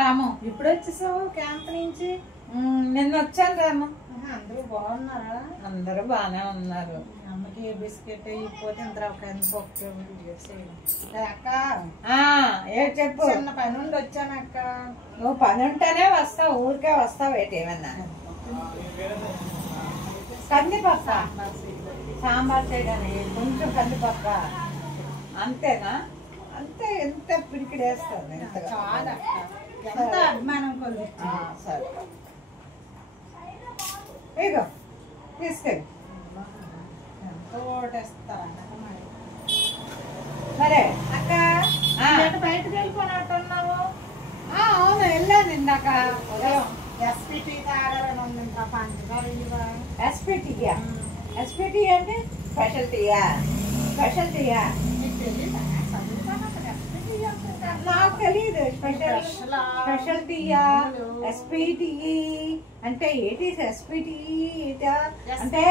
రాము ఇప్పుడు వచ్చేసావు క్యాంప్ నుంచి? నిన్న వచ్చాను రాము. అందరూ బాగున్నారా? అందరూ బాగానే ఉన్నారు. అమ్మకి బిస్కెట్ ఇప్పిపోతే ఇంత అక్క చెప్పు. చిన్న పని ఉండి వచ్చాను అక్క. నువ్వు పని ఉంటేనే వస్తావు, ఊరికే వస్తావు ఏంటి? ఏమన్నా కందిపక్క సాంబార్ చేయడానికి కొంచెం కందిపక్క అంతేనా? అంతే. ఎంత పిడికిడేస్తాను చాలా ఎంత అభిమానం కొద్ది. సరే ఇగో తీసుకెళ్ళి ఎంతో ఓటేస్తారా సరే అక్క. బయటకు వెళ్ళిపోయినట్టున్నావు. అవును వెళ్ళాను ఇందాక ఉదయం. ఎస్పీటీ తాగాలని ఉంది. ఇంకా పంచదార ఇవ్వ. ఎస్పీటీయా? ఎస్పీటీ అంటే స్పెషల్ టీయా? స్పెషల్ టీయా నాకు తెలియదు. స్పెషల్ టీయా ఎస్పీటీ అంటే ఏంటి? ఎస్పీటీ అంటే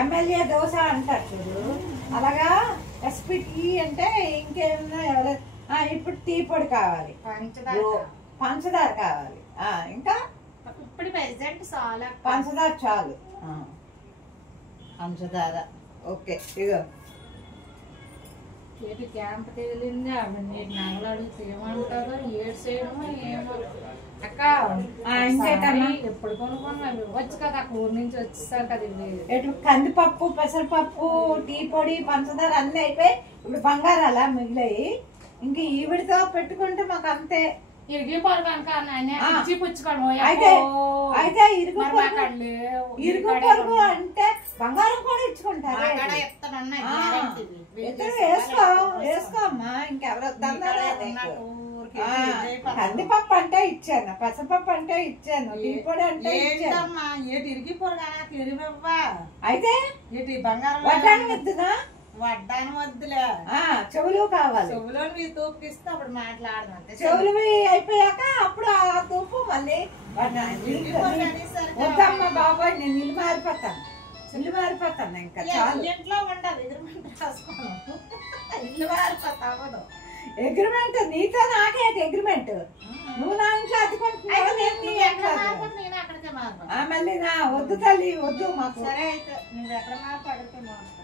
ఎమ్మెల్యే దోశ అంటారు చూడు, అలాగా ఎస్పీటీ అంటే ఇంకేమన్నా ఎవరు. ఇప్పుడు టీ పొడి కావాలి, పంచదార కావాలి, ఇంకా ఇప్పుడు ప్రెసెంట్ చాలా పంచదార చాలు. పంచదార ఓకే. ఇగో ఏటి క్యాంప్ తగిలింది. అవి నీటి నగలు అడిగితే ఏమంటారో ఏడు చేయడమో ఏమో. అక్క ఎప్పుడు కొనుక్కున్నా ఇవ్వచ్చు కదా, అక్క ఊరి నుంచి వచ్చేసారు కదా. ఇటు కందిపప్పు, పెసరపప్పు, టీ పొడి, పంచదార అన్నీ అయిపోయి ఇప్పుడు బంగారాలా మిగిలాయి. ఇంక ఈవిడితో పెట్టుకుంటే మాకు అంతే. ఇరిగి పొరుగు అయితే ఇరుగు పొరుగు అంటే బంగారం కూడా ఇచ్చుకుంటారు. వేసుకోమ్మా, ఇంకెవరు కందిపప్పు అంటే ఇచ్చాను, పెసరపప్పు అంటే ఇచ్చాను, టీ పొడి అంటే ఏటి ఇరిగి పొరుగు అయితే ఏటి బంగారం వడ్డాను వద్దునా? వడ్డాను వద్దులే, చెవులు కావాలి. చెవులో మీ తూపుకిస్తే అప్పుడు మాట్లాడదాం. చెవులు అయిపోయాక అప్పుడు ఆ తూపు మళ్ళీ వద్దమ్మా బాబాయ్, నేను ఇల్లు మారిపోతాను, ఇల్లు మారిపోతాను. ఇంకా చాలు. ఇంట్లో ఉండాలి అగ్రిమెంట్ రాసుకోను. ఇల్లు మారిపోతా అవ్వదు. అగ్రిమెంట్ నీతో నాకేంటి అగ్రిమెంట్? నువ్వు నా ఇంట్లో అద్దుకుంటున్నావు, మళ్ళీ నా వద్దు తల్లి వద్దు మాకు. సరే అయితే నువ్వు ఎక్కడ మారితే అక్కడికి మారుతా.